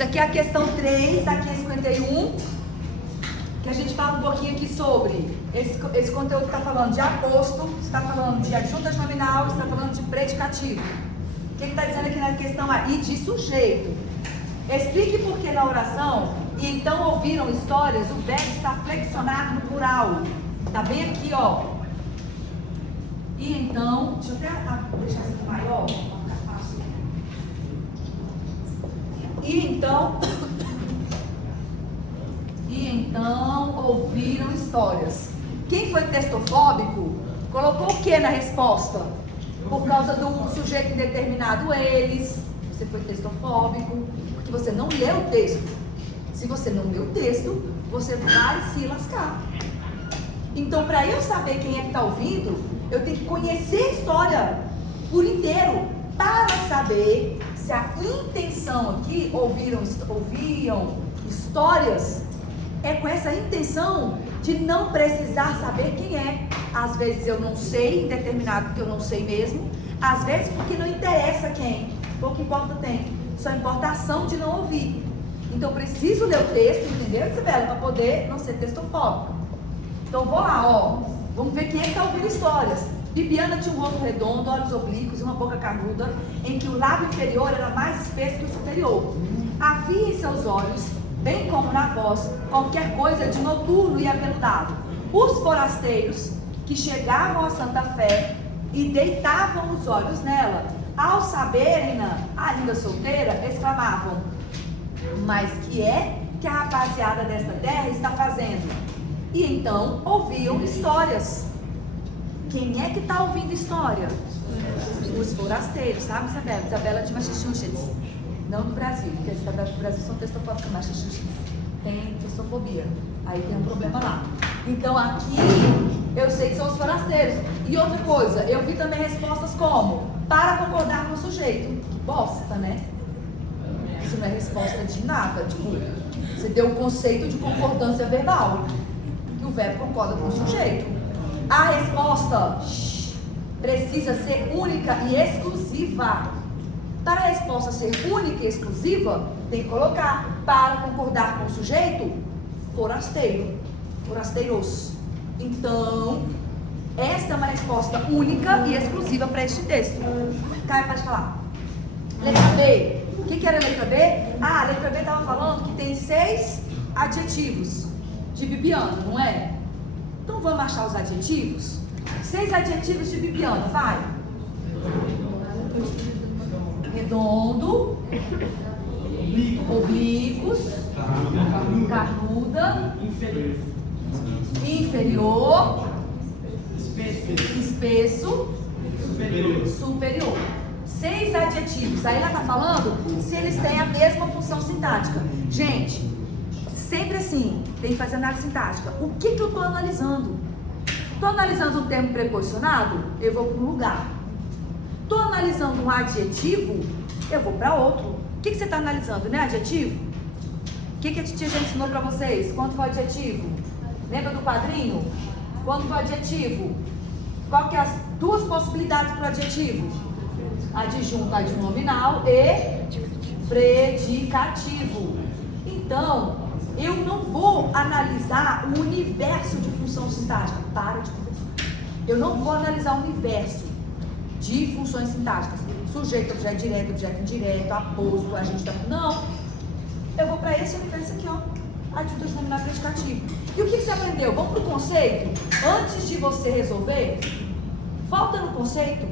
Isso aqui é a questão 3, aqui é 51, que a gente fala um pouquinho aqui sobre esse conteúdo que está falando de aposto, está falando de adjunta nominal, está falando de predicativo. O que está dizendo aqui na questão A? E de sujeito. Explique por que na oração, e então ouviram histórias, o verbo está flexionado no plural. Está bem aqui, ó. E então, deixa eu até deixar isso aqui maior, para ficar fácil. E então ouviram histórias. Quem foi textofóbico colocou o que na resposta? Por causa do sujeito indeterminado, eles. Você foi textofóbico, porque você não leu o texto. Se você não leu o texto, você vai se lascar. Então, para eu saber quem é que está ouvindo, eu tenho que conhecer a história por inteiro, para saber se a intenção aqui, ouviam histórias, é com essa intenção de não precisar saber quem é. Às vezes eu não sei, indeterminado porque eu não sei mesmo, às vezes porque não interessa quem, pouco importa tem, só importa a ação de não ouvir. Então eu preciso ler o texto, entendeu, Isabela, para poder não ser textofóbica. Então vou lá, ó, vamos ver quem é que está ouvindo histórias. Bibiana tinha um rosto redondo, olhos oblíquos e uma boca carnuda, em que o lábio inferior era mais espesso que o superior. Havia em seus olhos, bem como na voz, qualquer coisa de noturno e aveludado. Os forasteiros que chegavam à Santa Fé e deitavam os olhos nela, ao saberem-na ainda solteira, exclamavam: mas que é que a rapaziada desta terra está fazendo? E então ouviam histórias. Quem é que está ouvindo história? Os forasteiros, sabe, Isabela? Isabela de Massachusetts. Não do Brasil, porque as Isabelas do Brasil são textofóbicas, Massachusetts tem textofobia. Aí tem um problema lá. Então aqui eu sei que são os forasteiros. E outra coisa, eu vi também respostas como: para concordar com o sujeito. Que bosta, né? Isso não é resposta de nada. Tipo, você deu um conceito de concordância verbal. Que o verbo concorda com o sujeito. A resposta precisa ser única e exclusiva. Para a resposta ser única e exclusiva, tem que colocar: para concordar com o sujeito, forasteiro, forasteiros. Então, esta é uma resposta única e exclusiva para este texto. Caio, pode falar. Letra B. O que era a letra B? Ah, a letra B estava falando que tem 6 adjetivos de Bibiana, não é? Então vamos achar os adjetivos? 6 adjetivos de Bibiana, vai. Redondo, oblíquos, carnuda, inferior, espesso, superior. 6 adjetivos. Aí ela está falando se eles têm a mesma função sintática. Gente, sempre assim, tem que fazer análise sintática. O que eu estou analisando? Estou analisando um termo preposicionado? Eu vou para um lugar. Estou analisando um adjetivo? Eu vou para outro. O que você está analisando, né? Adjetivo? O que a titia já ensinou para vocês? Quando foi adjetivo? Lembra do padrinho? Quando foi adjetivo? Qual que é as 2 possibilidades para o adjetivo? Adjunto, adnominal e predicativo. Então, eu não vou analisar o universo de função sintática. Para de conversar. Eu não vou analisar o universo de funções sintáticas. Sujeito, objeto direto, objeto indireto, aposto, agente da... Não. Eu vou para esse universo aqui, ó. Adjunto, adnominal, predicativo. E o que você aprendeu? Vamos para o conceito? Antes de você resolver, volta no conceito.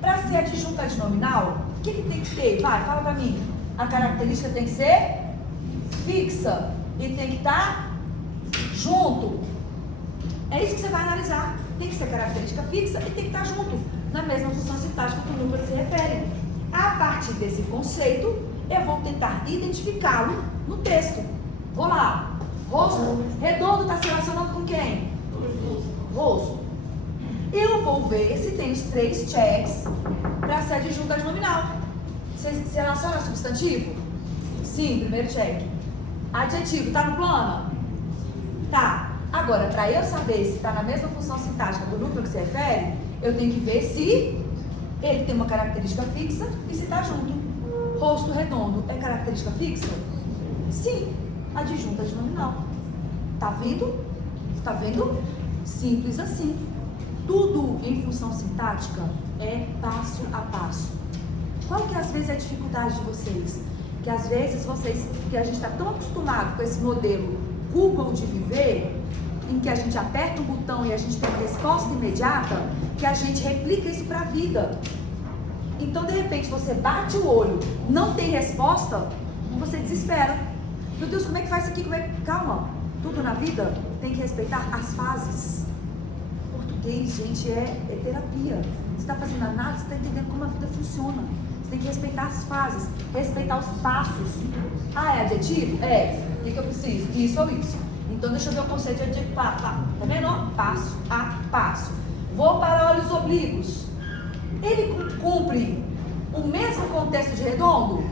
Para ser adjunto adnominal, o que tem que ter? Vai, fala para mim. A característica tem que ser fixa e tem que estar junto. É isso que você vai analisar. Tem que ser característica fixa e tem que estar junto, na mesma função sintática que o número se refere. A partir desse conceito, eu vou tentar identificá-lo no texto. Vou lá. Rosto redondo está se relacionando com quem? Rosto. Eu vou ver se tem os 3 checks para ser adjunto adnominal. Se relaciona a substantivo? Sim, primeiro check. Adjetivo, está no plano? Tá. Agora, para eu saber se está na mesma função sintática do núcleo que se refere, eu tenho que ver se ele tem uma característica fixa e se está junto. Rosto redondo é característica fixa? Sim, adjunta adnominal. Tá vendo? Tá vendo? Simples assim. Tudo em função sintática é passo a passo. Qual que às vezes é a dificuldade de vocês? Que às vezes que a gente está tão acostumado com esse modelo Google de viver, em que a gente aperta um botão e a gente tem uma resposta imediata, que a gente replica isso para a vida. Então, de repente, você bate o olho, não tem resposta, você desespera. Meu Deus, como é que faz isso aqui? Calma, tudo na vida tem que respeitar as fases. Português, gente, é terapia. Você está fazendo análise, você está entendendo como a vida funciona. Você tem que respeitar as fases, respeitar os passos. Ah, é adjetivo? É. O que eu preciso? Isso ou isso. Então, deixa eu ver o conceito de adjetivo. Tá vendo? Passo a passo. Vou para olhos oblíquos. Ele cumpre o mesmo contexto de redondo?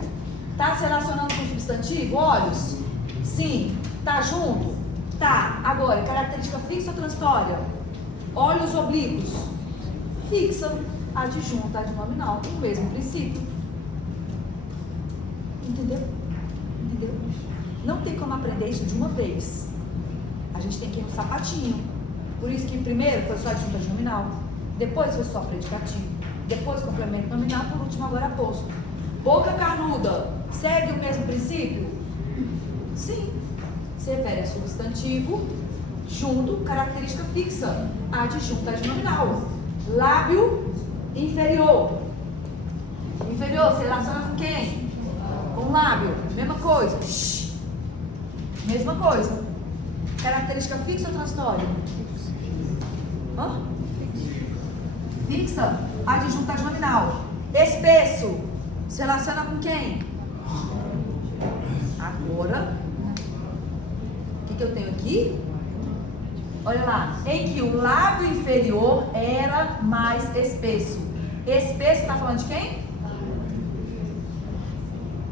Está se relacionando com o substantivo, olhos? Sim. Tá junto? Tá. Agora, característica fixa ou transitória? Olhos oblíquos. Fixa, adjunta, adnominal. O mesmo princípio. Entendeu? Entendeu? Não tem como aprender isso de uma vez. A gente tem que ir no sapatinho. Por isso que primeiro foi só adjunta adnominal. Depois foi só predicativo. Depois complemento nominal. Por último, agora posto. Boca carnuda. Segue o mesmo princípio? Sim. Se refere a substantivo, junto, característica fixa, adjunta adnominal. Lábio inferior. Inferior, se relaciona com quem? Com o lábio. Mesma coisa. Shhh. Mesma coisa. Característica fixa ou transitória? Hã? Fixa, adjunta adnominal. Espesso, se relaciona com quem? Agora, o que eu tenho aqui? Olha lá, em que o lábio inferior era mais espesso. Espesso está falando de quem?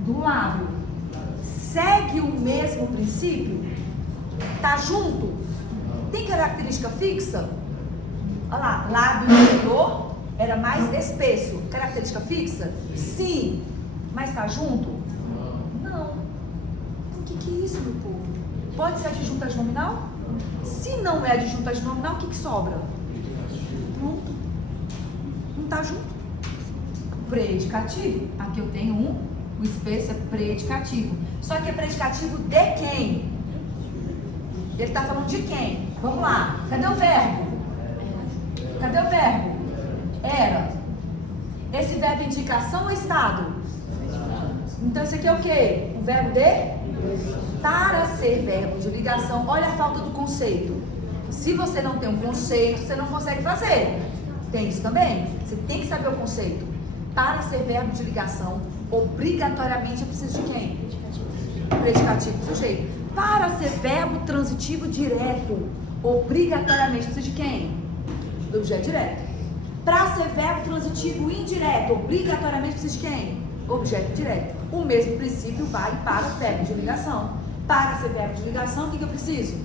Do lábio. Segue o mesmo princípio? Tá junto? Tem característica fixa? Olha lá, lábio inferior era mais espesso. Característica fixa? Sim. Mas tá junto? Não. O que é isso, meu povo? Pode ser adjunta adnominal? Se não é adjunta adnominal, o que sobra? Pronto. Não tá junto. Predicativo. Aqui eu tenho o espesso é predicativo. Só que é predicativo de quem? Ele está falando de quem? Vamos lá. Cadê o verbo? Cadê o verbo? Era. Esse verbo é indicação ou estado? Então esse aqui é o quê? O verbo de? Para ser verbo de ligação, olha a falta do conceito. Se você não tem um conceito, você não consegue fazer. Tem isso também? Você tem que saber o conceito. Para ser verbo de ligação, obrigatoriamente eu preciso de quem? Predicativo do sujeito. Para ser verbo transitivo direto, obrigatoriamente precisa de quem? Do objeto direto. Para ser verbo transitivo indireto, obrigatoriamente precisa de quem? Objeto direto. O mesmo princípio vale para o verbo de ligação. Para ser verbo de ligação, o que eu preciso?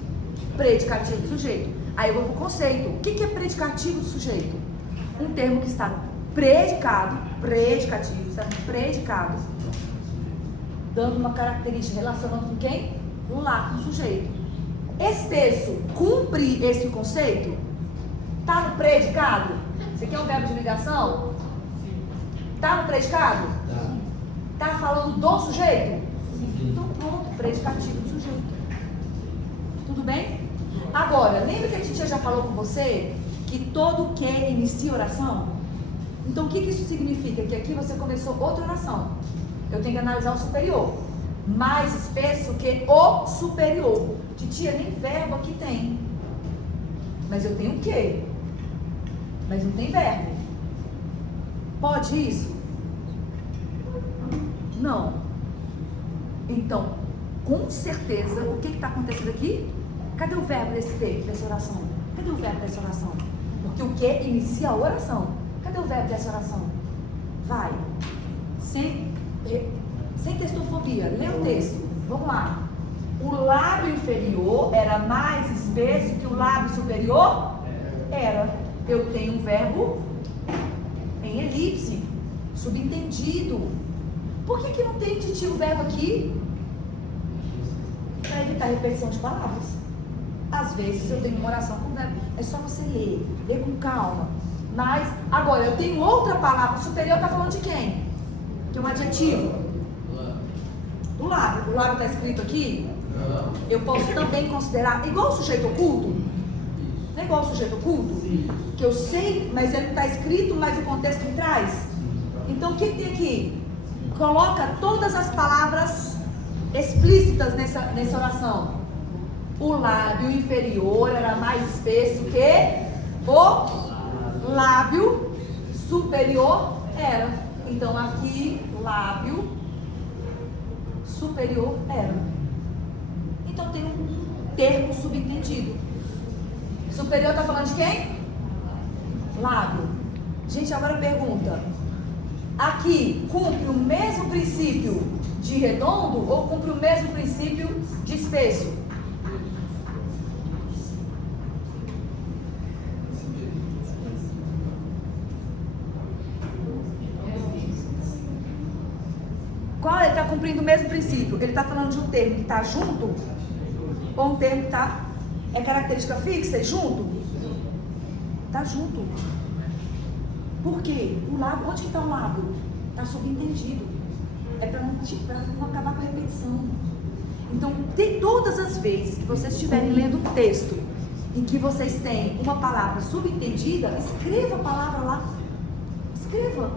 Predicativo do sujeito. Aí eu vou para o conceito. O que é predicativo do sujeito? Um termo que está no predicado, predicativo, está no predicado, dando uma característica, relacionando com quem? Lá, com o sujeito. Espesso, cumpre esse conceito? Está no predicado? Você quer um verbo de ligação? Está no predicado? Está falando do sujeito? Então pronto, predicativo do sujeito. Tudo bem? Agora, lembra que a titia já falou com você que todo que inicia oração? Então o que isso significa? Que aqui você começou outra oração. Eu tenho que analisar o superior. Mais espesso que o superior. Titia, nem verbo aqui tem. Mas eu tenho o quê? Mas não tem verbo. Pode isso? Não. Então, com certeza, o que está acontecendo aqui? Cadê o verbo dessa oração? Cadê o verbo dessa oração? Porque o que inicia a oração? Cadê o verbo dessa oração? Vai. Sem textofobia. Lê o texto. Vamos lá. O lábio inferior era mais espesso que o lábio superior? Era. Eu tenho um verbo em elipse. Subentendido. Por que não tem titio verbo aqui? Para evitar repetição de palavras. Às vezes eu tenho uma oração com verbo. É só você ler com calma. Mas, agora, eu tenho outra palavra. Superior está falando de quem? Que é um adjetivo. O lábio. O lábio está escrito aqui? Eu posso também considerar igual o sujeito oculto? Não é igual o sujeito oculto? Que eu sei, mas ele está escrito, mas o contexto me traz. Então, o que tem aqui? Coloca todas as palavras explícitas nessa oração. O lábio inferior era mais espesso que o lábio superior era. Então, aqui, lábio superior era. Então, tem um termo subentendido. Superior está falando de quem? Lábio. Gente, agora pergunta. Aqui, cumpre o mesmo princípio de redondo ou cumpre o mesmo princípio de espesso? Qual ele está cumprindo o mesmo princípio? Ele está falando de um termo que está junto ou um termo que está... É característica fixa e junto? Está junto. Por quê? O lábio, onde que está o lábio? Está subentendido. É para não acabar com a repetição. Então, todas as vezes que vocês estiverem lendo um texto em que vocês têm uma palavra subentendida, escreva a palavra lá. Escreva.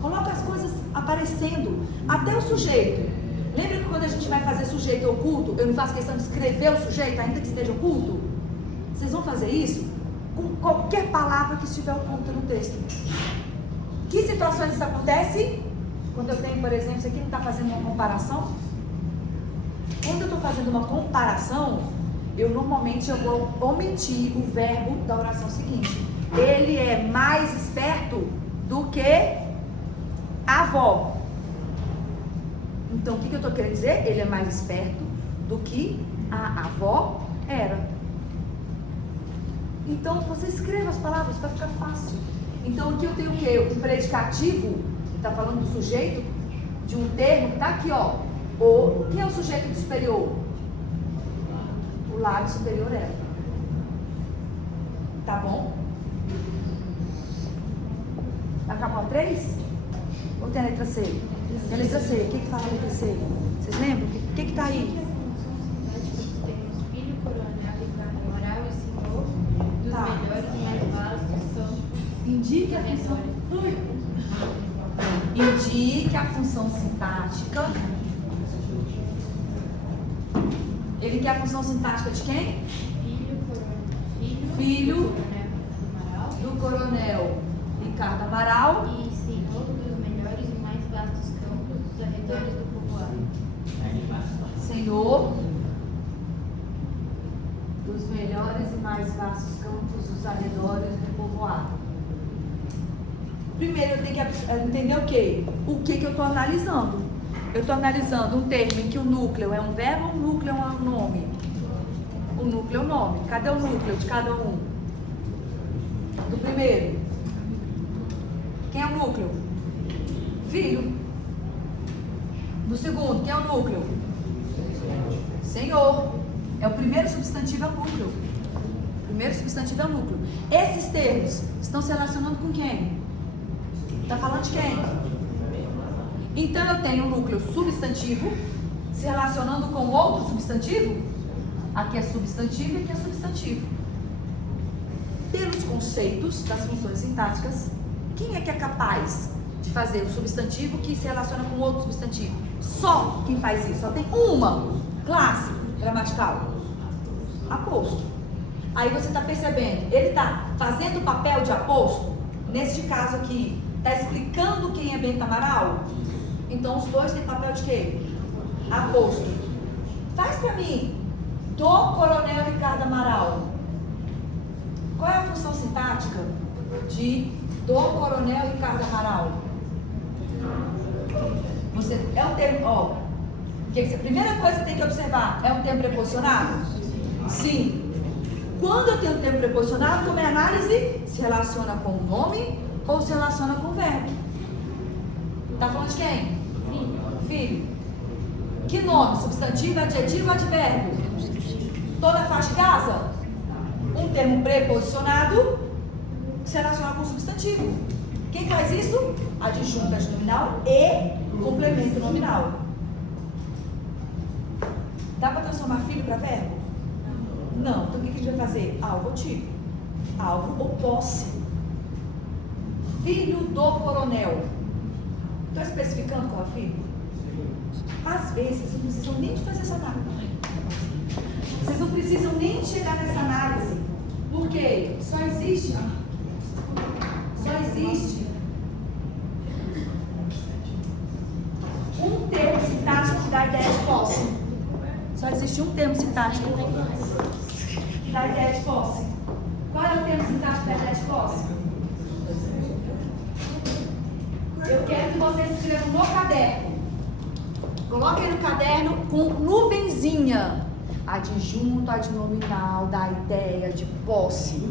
Coloca as coisas aparecendo. Até o sujeito. Lembra que quando a gente vai fazer sujeito oculto, eu não faço questão de escrever o sujeito, ainda que esteja oculto? Vocês vão fazer isso com qualquer palavra que estiver oculta no texto. Que situações isso acontece? Quando eu tenho, por exemplo, isso aqui não está fazendo uma comparação? Quando eu estou fazendo uma comparação, eu normalmente vou omitir o verbo da oração seguinte. Ele é mais esperto do que a avó. Então, o que eu estou querendo dizer? Ele é mais esperto do que a avó era. Então, você escreva as palavras para ficar fácil. Então, aqui eu tenho o quê? Um predicativo, que está falando do sujeito, de um termo que está aqui, ó. Quem é o sujeito superior? O lábio superior é. Tá bom? Acabou a 3? Ou tem a letra C? Tem a letra C. O que fala a letra C? Vocês lembram? O que está aí? Filho, coronel, moral e senhor, dos melhores e mais vastos campos. Indique a função sintática. Ele quer a função sintática de quem? Filho do coronel Ricardo Amaral. E senhor dos melhores e mais vastos campos dos arredores do povoado. Senhor dos melhores e mais vastos campos dos arredores do povoado. Primeiro eu tenho que entender o quê? O que eu estou analisando? Eu estou analisando um termo em que o núcleo é um verbo ou o núcleo é um nome? O núcleo é um nome. Cadê o núcleo de cada um? Do primeiro. Quem é o núcleo? Filho. Do segundo, quem é o núcleo? Senhor. É o primeiro substantivo, é o núcleo. O primeiro substantivo é o núcleo. Esses termos estão se relacionando com quem? Está falando de quem? Então eu tenho um núcleo substantivo se relacionando com outro substantivo. Aqui é substantivo e aqui é substantivo. Pelos conceitos das funções sintáticas, quem é que é capaz de fazer o substantivo que se relaciona com outro substantivo? Só quem faz isso. Só tem uma classe gramatical. Aposto. Aí você está percebendo, ele está fazendo o papel de aposto. Neste caso aqui, está explicando quem é Bento Amaral? Então os dois têm papel de quê? Aposto. Faz para mim, do coronel Ricardo Amaral. Qual é a função sintática de do coronel Ricardo Amaral? Você, é um termo, ó. A primeira coisa que tem que observar, é um termo preposicionado? Sim. Quando eu tenho um termo preposicionado, como é a análise? Se relaciona com o nome ou se relaciona com o verbo? Tá falando de quem? filho? Que nome? Substantivo, adjetivo ou advérbio? Toda a faixa de Gaza? Um termo preposicionado se relaciona com o substantivo. Quem faz isso? Adjunto adnominal e complemento nominal. Dá para transformar filho para verbo? Não. Então o que a gente vai fazer? Alvo ou tipo? Alvo ou posse. Filho do coronel. Estou especificando qual é o filho? Às vezes, vocês não precisam nem de fazer essa análise. Vocês não precisam nem chegar nessa análise. Porque só existe um termo sintático que dá a ideia de posse. Só existe um termo sintático que dá a ideia de posse. Qual é o termo sintático que dá a ideia de posse? Eu quero que vocês escrevam no caderno. Coloquem no caderno com nuvenzinha. Adjunto adnominal da ideia de posse.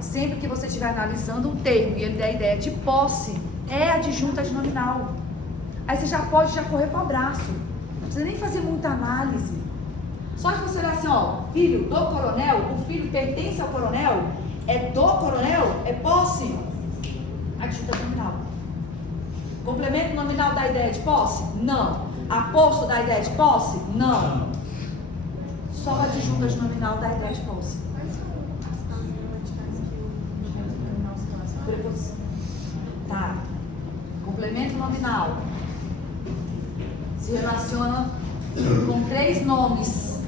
Sempre que você estiver analisando um termo e ele der a ideia de posse, é adjunto adnominal. Aí você já pode correr para o abraço. Não precisa nem fazer muita análise. Só de você olhar assim, ó, filho do coronel, o filho pertence ao coronel, é do coronel, é posse, adjunto adnominal. Complemento nominal da ideia de posse? Não. Aposto da ideia de posse? Não. Só o adjunto adnominal da ideia de posse. Tá. Complemento nominal se relaciona com 3 nomes: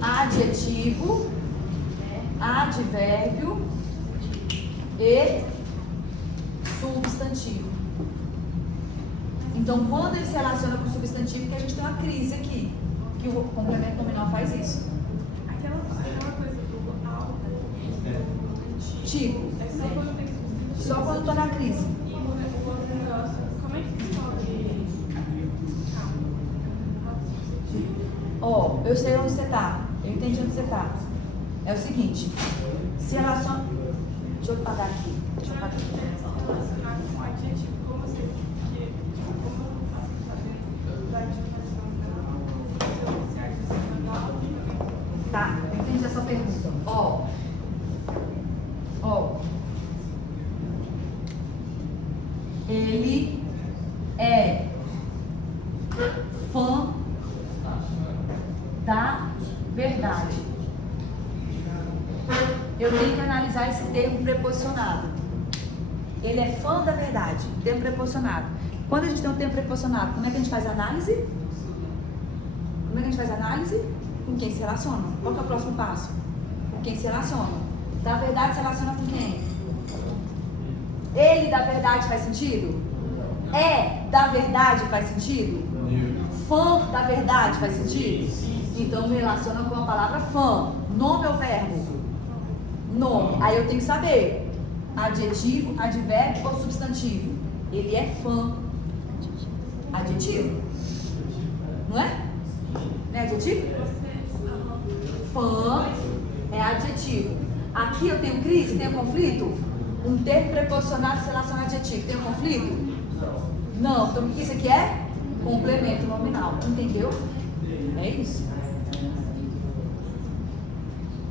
adjetivo, advérbio e substantivo. Então, quando ele se relaciona com o substantivo, que a gente tem uma crise aqui, que o complemento nominal faz isso. Aquela coisa do alvo, Tipo, é só quando tem substantivo. só quando estou na crise. E o outro negócio, como é que descobre? Ó, eu sei onde você está. Eu entendi onde você está. É o seguinte, se relaciona. Deixa eu apagar aqui. Relacionar com adjetivo, como você. Como eu faço saber da adjetivação? Tá, eu entendi essa pergunta. Ó. Ele é fã da verdade. Eu tenho que analisar esse termo preposicionado. Ele é fã da verdade, termo preposicionado. Quando a gente tem um termo preposicionado, como é que a gente faz a análise? Como é que a gente faz a análise? Com quem se relaciona. Qual que é o próximo passo? Com quem se relaciona. Da verdade se relaciona com quem? Ele da verdade faz sentido? É da verdade faz sentido? Fã da verdade faz sentido? Então me relaciona com a palavra fã. Nome ou verbo? Nome. Aí eu tenho que saber adjetivo, advérbio ou substantivo. Ele é fã. Adjetivo. Não é? Não é adjetivo? Fã é adjetivo. Aqui eu tenho crise, tenho conflito? Um termo preposicionado se relaciona a adjetivo. Tem conflito? Não. Então o que isso aqui é? Complemento nominal. Entendeu? É isso.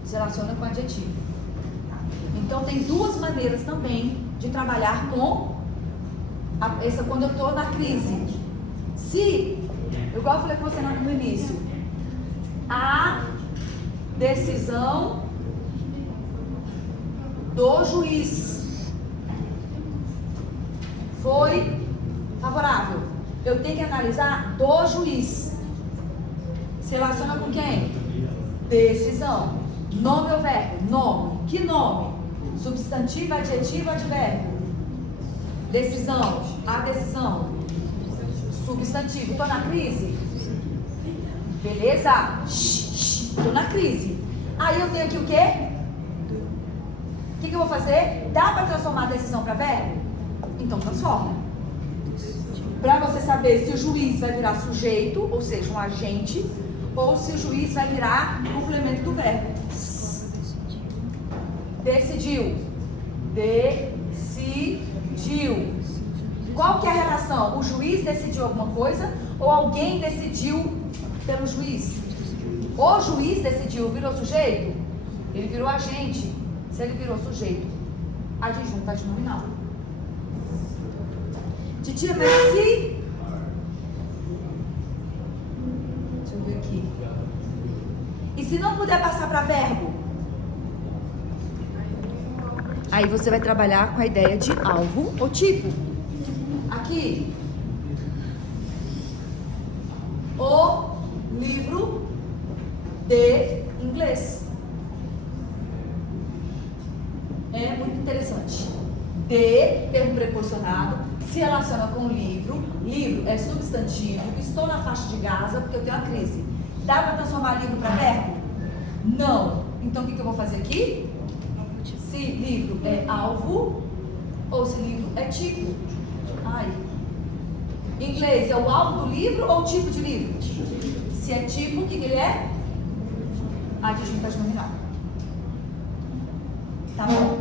Se relaciona com adjetivo. Então tem 2 maneiras também de trabalhar com essa quando eu estou na crise. Se, igual eu falei com você no início, a decisão do juiz foi favorável, eu tenho que analisar do juiz. Se relaciona com quem? Decisão. Nome ou verbo? Nome. Que nome? Substantivo, adjetivo, advérbio. Decisão. A decisão. Substantivo. Estou na crise? Beleza? Estou na crise. Aí eu tenho aqui o quê? O que eu vou fazer? Dá para transformar a decisão para verbo? Então transforma. Para você saber se o juiz vai virar sujeito, ou seja, um agente, ou se o juiz vai virar complemento do verbo. Decidiu. Decidiu. Qual que é a relação? O juiz decidiu alguma coisa ou alguém decidiu pelo juiz? O juiz decidiu, virou sujeito? Ele virou agente. Se ele virou sujeito, adjunto, adnominal. Titia, mas se... Deixa eu ver aqui. E se não puder passar para verbo? Aí você vai trabalhar com a ideia de alvo ou tipo. Aqui. O livro de inglês. É muito interessante. De, termo preposicionado, se relaciona com livro. Livro é substantivo. Estou na faixa de Gaza porque eu tenho uma crise. Dá para transformar livro para verbo? Não. Então o que eu vou fazer aqui? Se livro é alvo ou se livro é tipo. Ai. Inglês é o alvo do livro ou o tipo de livro? Se é tipo, o que ele é? Adjunto adnominal. Tá bom?